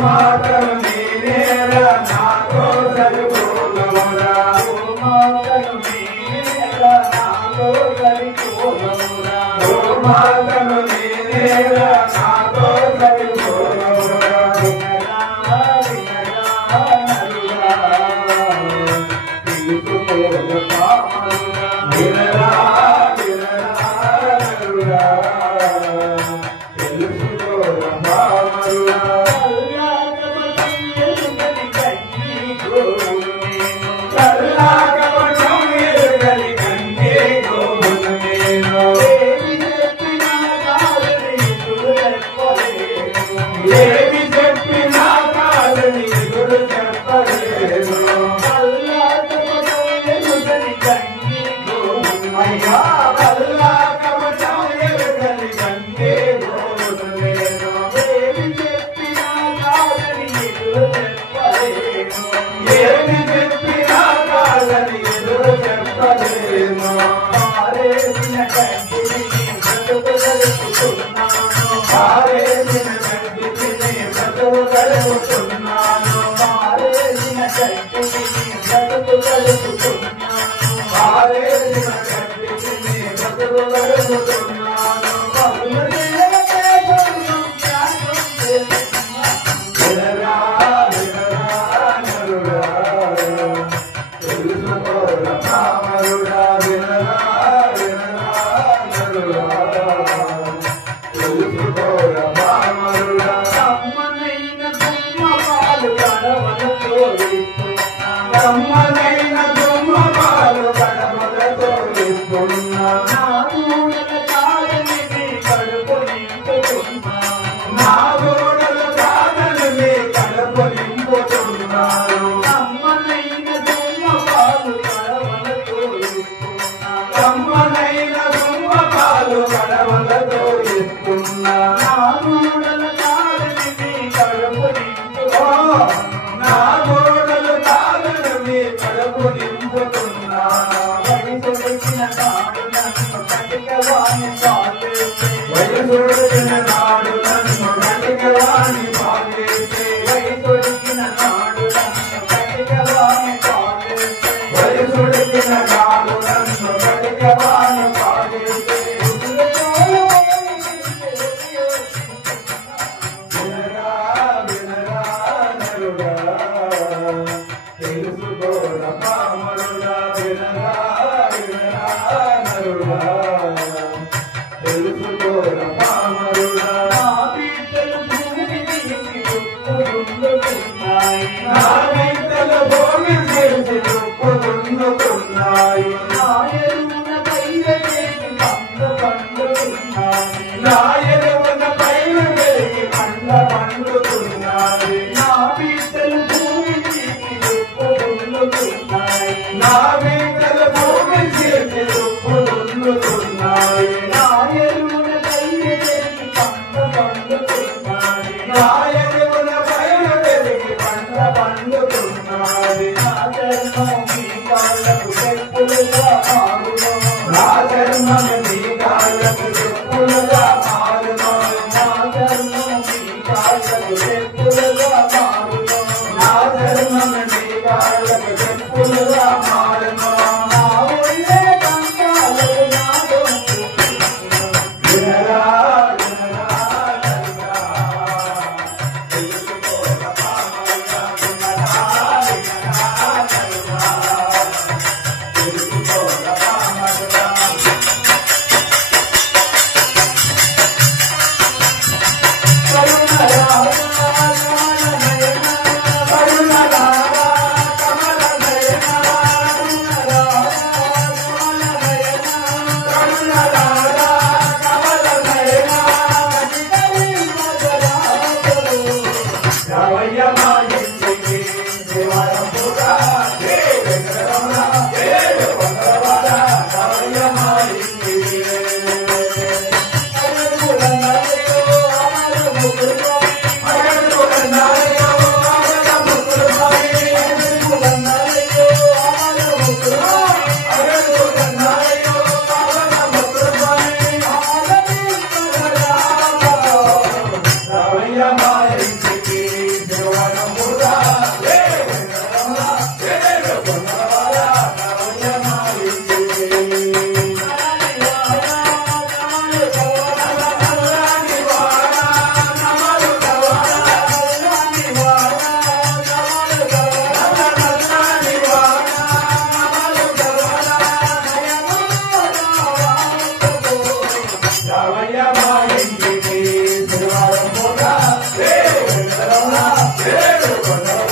మాటలు నేనేరా నాతో సరిపోదురా మాటలు నేనేరా నాతో సరిపోదురా మాటలు నేనేరా నాతో సరిపోదురా వినరా ఏమి చెప్పినా కాదని ఎదురు చెప్పలేదు అయ్యా అల్లా కవచం ఎరుగని కంటే గోరులేదు ఏమి చెప్పినా కాదని ఎదురు చెప్పలేదు ఏమి చెప్పినా కాదని ఎదురు చెప్పలేదు మారేసిన కంటిని బ్రతుకు జరుపుతున్నాను మారేసిన కంటిని బ్రతుకు జరుపుతున్నాను మారేసిన కంటిని బ్రతుకు జరుపుతున్నాను మారేసిన కంటిని బ్రతుకు జరుపుతున్నాను వినరా వినరా నరుడా తెలుసుకోరా పామరుడా వినరా వినరా నరుడా తెలుసుకోరా పామరుడా అమ్మనైన దుమ్మ పాలు కడవలతో అమ్మనైన దుమ్మ పాలు కడవలతో ఇస్తున్నా నా దూడల కాదని కడుపు నింపుతున్నా నా దూడల కాదని కడుపు నింపుతున్నాను అమ్మనైన దుమ్మ పాలు కడవలతో ఇస్తున్నా అమ్మనైన దుమ్మ పాలు కడవలతో ఇస్తున్నా నా దూడల కాదని కడుపు నింపుతున్నా నా దూడలు కాదని కడుపు నింపుతున్నా వయసుడిచిన నాడు నన్ను కటికవాణి పాలేసే వయసుడిచిన నాడు నన్ను కటికవాణి పాలేసే వయసుడిచిన నాడు నన్ను కటికవాణి పాలేసే వయసుడిచిన నాడు నన్ను కటికవాణి పాలేసే వినరా వినరా నరుడా తెలుసుకోరా పామరుడా వినరా వినరా నరుడా తెలుసుకోరా పామరుడా నా బిడ్డలు భూమి తీసి దుక్కుతున్నాయి నా బిడ్డలు భూమి తీసి దుక్కుతున్నాయి నా ఎరువున పైన పెరిగి పంట పండుతున్నాయి నా ఎరువున పైన పెరిగి పంట పండుతున్నాయి నా బిడ్డలు భూమి తీసి దుక్కుతున్నాయి నా బిడ్డలు భూమి తీసి దుక్కుతున్నాయి నా ఎరువున పైన పెరిగి పంట పండుతున్నాయి నా ఎరువున పైన పెరిగి పంట పండుతున్నాయి నా చర్మం మీ కాళ్ళకు చెప్పులుగా మారును నా చర్మం మీ కాళ్ళకు చెప్పులుగా మారును నా చర్మం మీ కాళ్ళకు చెప్పులుగా మారును నా చర్మం మీ కాళ్ళకు చెప్పులుగా మారును నా ఒళ్ళే కంకాలకు నాదో వినరా వినరా నరుడా తెలుసుకోరా పామరుడా వినరా వినరా నరుడా తెలుసుకోరా పామరుడా వేడుకొనరా